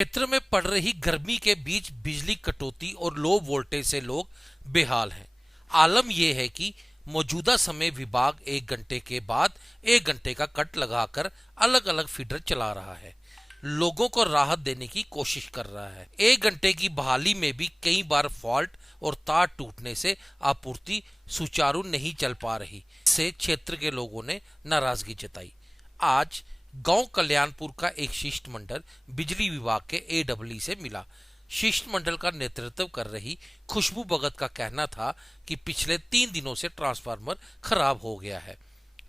क्षेत्र में पड़ रही गर्मी के बीच बिजली कटौती और लो वोल्टेज से लोग बेहाल हैं। आलम यह है कि मौजूदा समय विभाग 1 घंटे के बाद 1 घंटे का कट लगाकर अलग अलग फीडर चला रहा है, लोगों को राहत देने की कोशिश कर रहा है। 1 घंटे की बहाली में भी कई बार फॉल्ट और तार टूटने से आपूर्ति सुचारू नहीं चल पा रही, इससे क्षेत्र के लोगों ने नाराजगी जताई। आज गांव कल्याणपुर का एक शिष्टमंडल बिजली विभाग के AEE से मिला। शिष्टमंडल का नेतृत्व कर रही खुशबू भगत का कहना था कि पिछले 3 दिनों से ट्रांसफार्मर खराब हो गया है,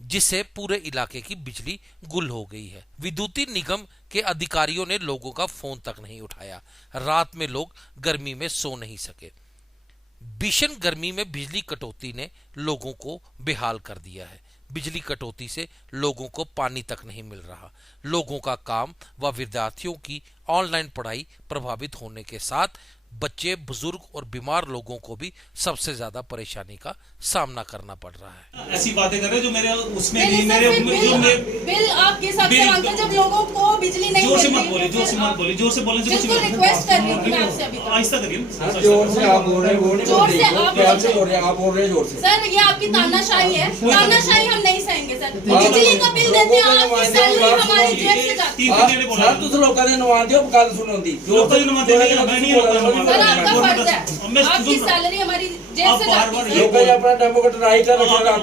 जिससे पूरे इलाके की बिजली गुल हो गई है। विद्युत निगम के अधिकारियों ने लोगों का फोन तक नहीं उठाया। रात में लोग गर्मी में सो नहीं सके। भीषण गर्मी में बिजली कटौती ने लोगों को बेहाल कर दिया है। बिजली कटौती से लोगों को पानी तक नहीं मिल रहा। लोगों का काम व विद्यार्थियों की ऑनलाइन पढ़ाई प्रभावित होने के साथ बच्चे, बुजुर्ग और बीमार लोगों को भी सबसे ज्यादा परेशानी का सामना करना पड़ रहा है। ऐसी बातें कर रहे जो मेरे उसमें नहीं, मेरे बिल आपके हिसाब से मांगते जब लोगों को बिजली नहीं जोर से मत बोले, जोर से मत बोले, जोर से बोलने से कुछ नहीं। रिक्वेस्ट कर रही हूं मैं आपसे अभी। आहिस्ता करिए, जोर से आप बोल रहे हैं, वो नहीं जोर से आप बोल रहे हैं, आप बोल रहे हैं जोर से। सर ये आपकी तानाशाही है, तानाशाही हम नहीं सहेंगे सर। बिजली का बिल देते हैं, आपकी सैलरी हमारी जेब से जाती है। सर तुम लोगों ने नवान दियो, गल सुनो दी जोर से नवान दे, मैं नहीं सर आपका फर्ज है, आपकी सैलरी हमारी जेब से जाती है। लोगों ने अपना डेमोक्रेट राइट है,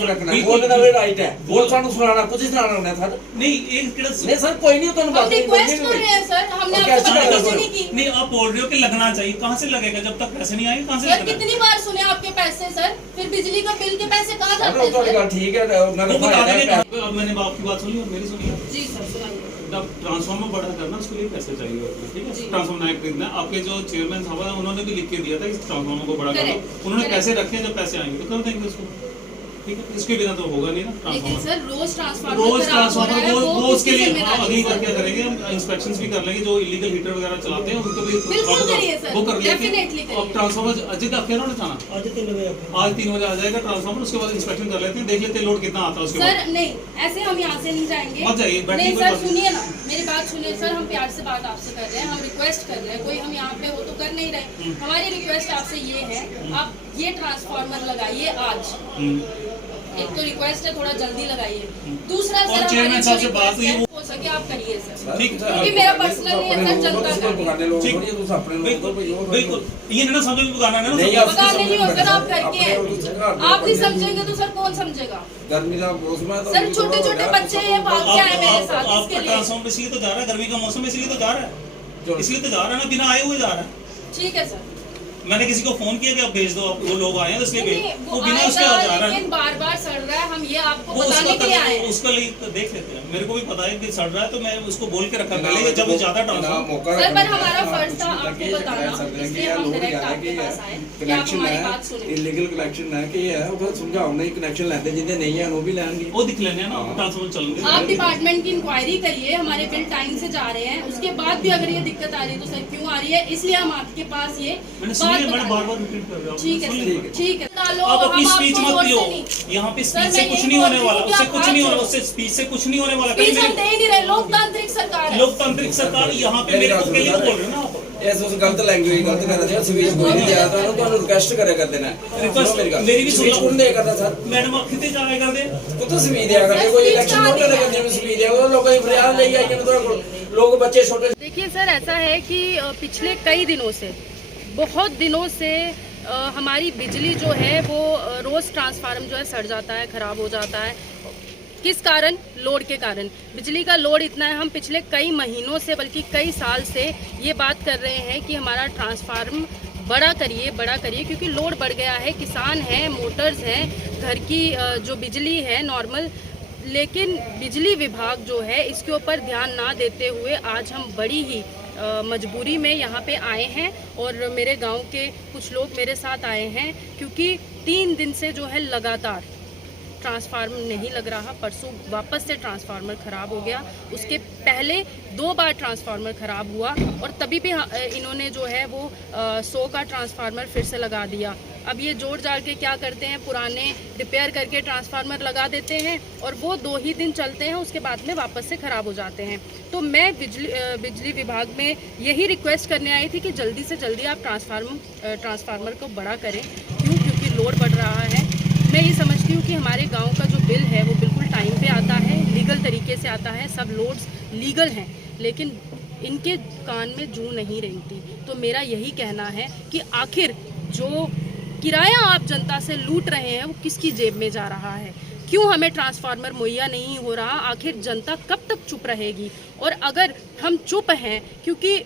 रखना बोलने का भी राइट है। बोल सानू सुनाना कुछ ही सुनाना होना सर। नहीं एक नहीं सर कोई नहीं, तुम बात रिक्वेस्ट कर रहे हैं सर, हमने आपसे बात नहीं की। नहीं आप बोल रहे हो कि लगना चाहिए, कहां से लगेगा जब तक पैसे नहीं आएंगे? कहां से सर लगेगा? कितनी बार सुने आपके पैसे सर, फिर बिजली का बिल के पैसे कहां जाते हैं सर? ठीक है, वो बता देंगे। अब मैंने आपकी बात सुनी और मेरी सुनी। जी सर सुनाइए। जब ट्रांसफार्मर बड़ा करना उसके लिए पैसे चाहिए होते हैं, ठीक है। ट्रांसफार्मर नया खरीदना, आपके जो चेयरमैन साहब हैं उन्होंने भी लिख के दिया था इस ट्रांसफार्मर को बड़ा करना। उन्होंने पैसे रखे, जब पैसे आएंगे तो कर देंगे उसको, ठीक है। इसके बिना तो होगा नहीं ना लेकिन ट्रांसफार्मर। सर रोज ट्रांसफार्मर वो उसके लिए अगली बार क्या करेंगे, हम इंस्पेक्शंस भी कर लेंगे। जो इलीगल हीटर वगैरह चलाते हैं उनको भी बिल्कुल करिए सर, वो कर डेफिनेटली लेंगे। करिए। अब ट्रांसफार्मर अजय का क्या उठाना आज 3 बजे आ जाएगा ट्रांसफार्मर, उसके बाद इंस्पेक्शन कर लेते हैं, देख लेते हैं लोड कितना आता है उसके बाद। सर नहीं ऐसे हम यहाँ से नहीं जाएंगे, मत जाइए, नहीं सर सुनिए ना मेरी बात सुनिए सर। हम प्यार से बात आपसे कर रहे हैं, हम रिक्वेस्ट कर रहे हैं, कोई हम यहाँ पे हो तो कर नहीं रहे। हमारी रिक्वेस्ट आपसे ये है, आप ये ट्रांसफार्मर लगाइए आज। एक तो रिक्वेस्ट है थोड़ा जल्दी लगाइए, दूसरा सर और चेयरमैन साहब से बात हुई, हो सके आप करिए सर, ठीक है। क्योंकि मेरा पर्सनल नहीं है सर, जनता का बिल्कुल ये ना समझो कि बुगाना है ना, पता नहीं हो सर। आप करके आप नहीं समझेंगे तो सर कौन समझेगा? गर्मी का मौसम है तो सर छोटे छोटे बच्चे ये भाग के आए मेरे साथ, आपका इसके लिए। ट्रांसफार्मर इसलिए तो जा रहा है, गर्मी का मौसम इसलिए तो जा रहा है, इसलिए तो जा रहा है ना, बिना आए हुए जा रहा है। ठीक है सर। मैंने किसी को फोन किया कि आप भेज दो, आप वो लोग आए हैं तो इसलिए भेज, वो बिना उसके आएगा, आ जा रहा है। लेकिन बार बार सड़ रहा है, हम ये आपको वो बताने के लिए आए हैं। उसका लिए तो देख लेते हैं, मेरे को भी पता है कि सड़ रहा है तो मैं उसको बोल के रखा पहले जब ज्यादा ट्रांसफार्मर। सर पर हमारा फर्ज था आपको बताना, इसलिए हम डायरेक्ट आपके पास आए कि आप हमारी बात सुने। इलीगल कनेक्शन है कि है वो समझाओ नहीं, कनेक्शन लेते जिंदे नहीं है वो भी लेंगे, वो दिख लेने ना ट्रांसफार्मर चलेंगे। आप डिपार्टमेंट की इंक्वायरी करिए, हमारे बिल टाइम से जा रहे हैं, उसके बाद भी अगर ये दिक्कत आ रही है तो सर क्यों आ रही है, इसलिए हम आपके पास ये बार रिपीट कर रहा हूं। ठीक है ठीक है। आप अपनी स्पीच मत दियो, यहाँ पे स्पीच से कुछ नहीं होने वाला, उससे कुछ नहीं होने, उससे स्पीच से कुछ नहीं होने वाला। स्पीच हम दे ही नहीं रहे, लोकतांत्रिक सरकार है। लोकतांत्रिक सरकार यहाँ पे मेरे को के लिए बोल रहे हो ना आप। ऐसे उस गलत लैंग्वेज गलत कर रहे हैं, स्पीच कोई नहीं दिया था उनको, रिक्वेस्ट करे कर देना। रिक्वेस्ट मेरी भी स्पीच कौन दे करता सर? मैडम आप कितने जा रहे कर दे को तो स्पीच दिया करते, कोई इलेक्शन नोट करे करते में स्पीच दिया वो लोग फरियाद ले आई तो लोग बच्चे छोटे। देखिए सर ऐसा है कि पिछले कई दिनों से, बहुत दिनों से हमारी बिजली जो है वो रोज़ ट्रांसफार्मर जो है सड़ जाता है, ख़राब हो जाता है। किस कारण? लोड के कारण। बिजली का लोड इतना है, हम पिछले कई महीनों से बल्कि कई साल से ये बात कर रहे हैं कि हमारा ट्रांसफार्मर बड़ा करिए, क्योंकि लोड बढ़ गया है। किसान हैं, मोटर्स हैं, घर की जो बिजली है नॉर्मल, लेकिन बिजली विभाग जो है इसके ऊपर ध्यान ना देते हुए आज हम बड़ी ही मजबूरी में यहाँ पे आए हैं और मेरे गांव के कुछ लोग मेरे साथ आए हैं, क्योंकि 3 दिन से जो है लगातार ट्रांसफार्मर नहीं लग रहा। परसों वापस से ट्रांसफार्मर ख़राब हो गया, उसके पहले 2 बार ट्रांसफार्मर ख़राब हुआ और तभी भी इन्होंने जो है वो 100 का ट्रांसफार्मर फिर से लगा दिया। अब ये जोड़ जाड़ के क्या करते हैं, पुराने रिपेयर करके ट्रांसफार्मर लगा देते हैं और वो 2 ही दिन चलते हैं, उसके बाद में वापस से ख़राब हो जाते हैं। तो मैं बिजली विभाग में यही रिक्वेस्ट करने आई थी कि जल्दी से जल्दी आप ट्रांसफार्मर को बड़ा करें। क्यों? क्योंकि लोड बढ़ रहा है। मैं ये समझती हूँ कि हमारे गांव का जो बिल है वो बिल्कुल टाइम पे आता है, लीगल तरीके से आता है, सब लोड्स लीगल हैं, लेकिन इनके कान में जूं नहीं रेंगती। तो मेरा यही कहना है कि आखिर जो किराया आप जनता से लूट रहे हैं वो किसकी जेब में जा रहा है? क्यों हमें ट्रांसफार्मर मुहैया नहीं हो रहा? आखिर जनता कब तक चुप रहेगी? और अगर हम चुप हैं, क्योंकि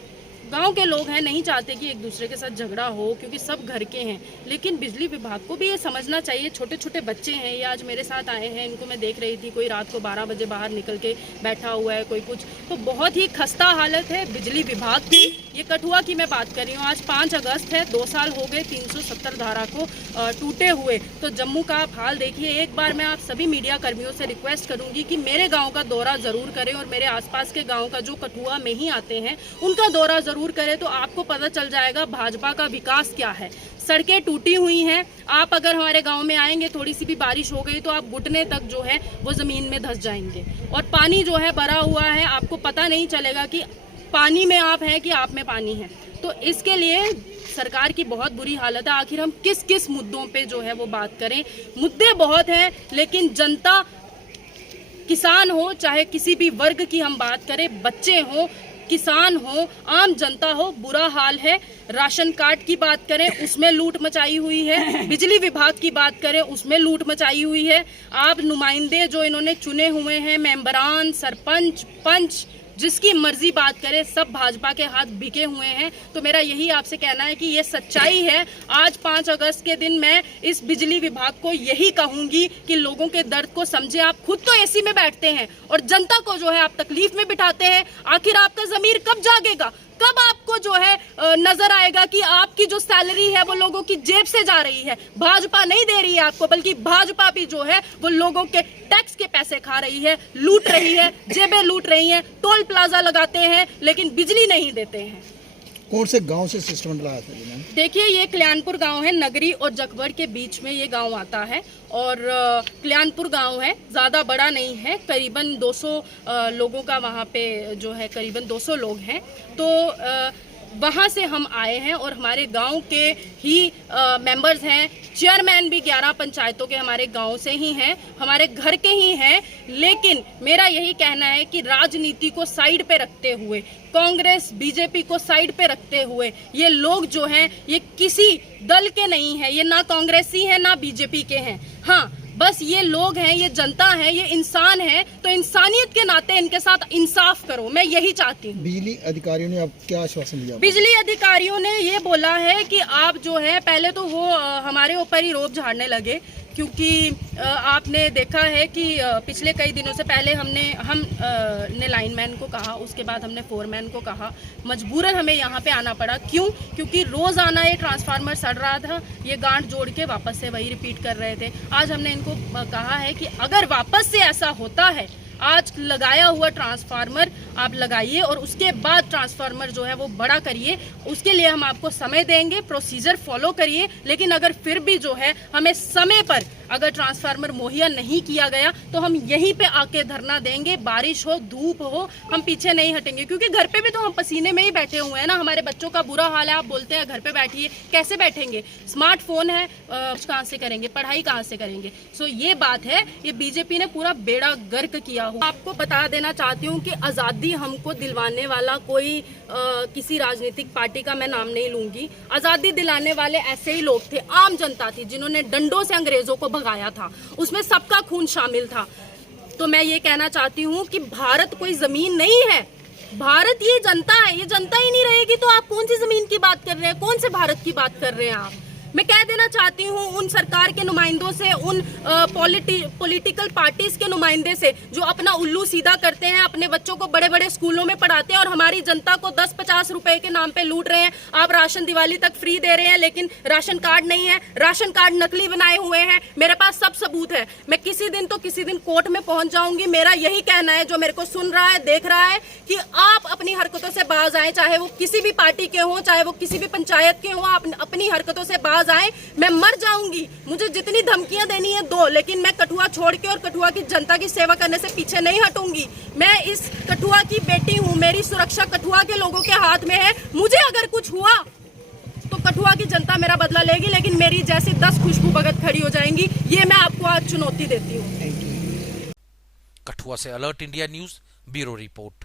गांव के लोग हैं, नहीं चाहते कि एक दूसरे के साथ झगड़ा हो, क्योंकि सब घर के हैं, लेकिन बिजली विभाग को भी ये समझना चाहिए। छोटे छोटे बच्चे हैं, ये आज मेरे साथ आए हैं, इनको मैं देख रही थी, कोई रात को 12 बजे बाहर निकल के बैठा हुआ है, कोई कुछ। तो बहुत ही खस्ता हालत है बिजली विभाग की। ये कठुआ की मैं बात कर रही हूँ, आज 5 अगस्त है, 2 साल हो गए 370 धारा को टूटे हुए। तो जम्मू का आप हाल देखिए। एक बार मैं आप सभी मीडिया कर्मियों से रिक्वेस्ट करूंगी कि मेरे गाँव का दौरा ज़रूर करें और मेरे आसपास के गाँव का जो कठुआ में ही आते हैं उनका दौरा ज़रूर करें, तो आपको पता चल जाएगा भाजपा का विकास क्या है। सड़कें टूटी हुई हैं। आप अगर हमारे गांव में आएंगे, थोड़ी सी भी बारिश हो गई तो आप घुटने तक जो है वो ज़मीन में धंस जाएंगे, और पानी जो है भरा हुआ है, आपको पता नहीं चलेगा कि पानी में आप हैं कि आप में पानी है। तो इसके लिए सरकार की बहुत बुरी हालत है। आखिर हम किस किस मुद्दों पे जो है वो बात करें? मुद्दे बहुत हैं, लेकिन जनता, किसान हो चाहे किसी भी वर्ग की हम बात करें, बच्चे हो, किसान हो, आम जनता हो, बुरा हाल है। राशन कार्ड की बात करें, उसमें लूट मचाई हुई है। बिजली विभाग की बात करें, उसमें लूट मचाई हुई है। आप नुमाइंदे जो इन्होंने चुने हुए हैं, मेंबरान, सरपंच, पंच, जिसकी मर्जी बात करें, सब भाजपा के हाथ बिके हुए हैं। तो मेरा यही आपसे कहना है कि ये सच्चाई है। आज 5 अगस्त के दिन मैं इस बिजली विभाग को यही कहूंगी कि लोगों के दर्द को समझे। आप खुद तो एसी में बैठते हैं और जनता को जो है आप तकलीफ में बिठाते हैं। आखिर आपका जमीर कब जागेगा? कब आपको जो है नजर आएगा कि आपकी जो सैलरी है वो लोगों की जेब से जा रही है? भाजपा नहीं दे रही है आपको, बल्कि भाजपा भी जो है वो लोगों के टैक्स के पैसे खा रही है, लूट रही है, जेबें लूट रही हैं। टोल प्लाजा लगाते हैं लेकिन बिजली नहीं देते हैं। कौन से गांव से सिस्टम लाया था? देखिए, ये कल्याणपुर गांव है, नगरी और जगबड़ के बीच में ये गांव आता है, और कल्याणपुर गांव है, ज़्यादा बड़ा नहीं है, करीबन 200 लोगों का वहाँ पे जो है करीबन 200 लोग हैं। तो वहाँ से हम आए हैं और हमारे गांव के ही मेंबर्स हैं। चेयरमैन भी 11 पंचायतों के हमारे गांव से ही हैं, हमारे घर के ही हैं। लेकिन मेरा यही कहना है कि राजनीति को साइड पे रखते हुए, कांग्रेस बीजेपी को साइड पे रखते हुए, ये लोग जो हैं ये किसी दल के नहीं हैं, ये ना कांग्रेसी हैं ना बीजेपी के हैं। हाँ, बस ये लोग हैं, ये जनता है, ये इंसान है। तो इंसानियत के नाते इनके साथ इंसाफ करो, मैं यही चाहती हूँ। बिजली अधिकारियों ने अब क्या आश्वासन दिया? बिजली अधिकारियों ने ये बोला है कि आप जो है, पहले तो वो हमारे ऊपर ही रोब झाड़ने लगे, क्योंकि आपने देखा है कि पिछले कई दिनों से पहले हमने लाइनमैन को कहा, उसके बाद हमने फोरमैन को कहा, मजबूरन हमें यहाँ पे आना पड़ा। क्यों? क्योंकि रोज़ाना ये ट्रांसफार्मर सड़ रहा था, ये गांठ जोड़ के वापस से वही रिपीट कर रहे थे। आज हमने इनको कहा है कि अगर वापस से ऐसा होता है, आज लगाया हुआ ट्रांसफार्मर आप लगाइए और उसके बाद ट्रांसफार्मर जो है वो बड़ा करिए। उसके लिए हम आपको समय देंगे, प्रोसीजर फॉलो करिए। लेकिन अगर फिर भी जो है हमें समय पर अगर ट्रांसफार्मर मुहैया नहीं किया गया तो हम यहीं पे आके धरना देंगे, बारिश हो धूप हो, हम पीछे नहीं हटेंगे। क्योंकि घर पे भी तो हम पसीने में ही बैठे हुए हैं ना, हमारे बच्चों का बुरा हाल है। आप बोलते हैं घर पे बैठिए, कैसे बैठेंगे? स्मार्टफोन है, कहाँ से करेंगे, पढ़ाई कहाँ से करेंगे? सो ये बात है, ये बीजेपी ने पूरा बेड़ा गर्क किया हुआ। आपको बता देना चाहती हूँ कि आज़ादी हमको दिलवाने वाला कोई किसी राजनीतिक पार्टी का मैं नाम नहीं लूंगी। आज़ादी दिलाने वाले ऐसे ही लोग थे, आम जनता थी, जिन्होंने डंडों से अंग्रेजों को भगाया था, उसमें सबका खून शामिल था। तो मैं ये कहना चाहती हूँ कि भारत कोई जमीन नहीं है, भारत ये जनता है। ये जनता ही नहीं रहेगी तो आप कौन सी जमीन की बात कर रहे हैं, कौन से भारत की बात कर रहे हैं आप? मैं कह देना चाहती हूँ उन सरकार के नुमाइंदों से, उन पॉलिटिकल पार्टीज के नुमाइंदे से जो अपना उल्लू सीधा करते हैं, अपने बच्चों को बड़े बड़े स्कूलों में पढ़ाते हैं और हमारी जनता को 10-50 रुपए के नाम पे लूट रहे हैं। आप राशन दिवाली तक फ्री दे रहे हैं, लेकिन राशन कार्ड नहीं है, राशन कार्ड नकली बनाए हुए हैं। मेरे पास सब सबूत है। मैं किसी दिन तो किसी दिन कोर्ट में पहुंच जाऊंगी। मेरा यही कहना है, जो मेरे को सुन रहा है, देख रहा है, कि आप अपनी हरकतों से बाज आए, चाहे वो किसी भी पार्टी के हों, चाहे वो किसी भी पंचायत के हों, आप अपनी हरकतों से बाज पास आए, मैं मर जाऊंगी, मुझे जितनी धमकियां देनी है दो, लेकिन मैं कठुआ छोड़ के और कठुआ की जनता की सेवा करने से पीछे नहीं हटूंगी। मैं इस कठुआ की बेटी हूँ, मेरी सुरक्षा कठुआ के लोगों के हाथ में है। मुझे अगर कुछ हुआ तो कठुआ की जनता मेरा बदला लेगी, लेकिन मेरी जैसी 10 खुशबू भगत खड़ी हो जाएंगी, ये मैं आपको आज चुनौती देती हूँ। कठुआ से alert India news bureau report.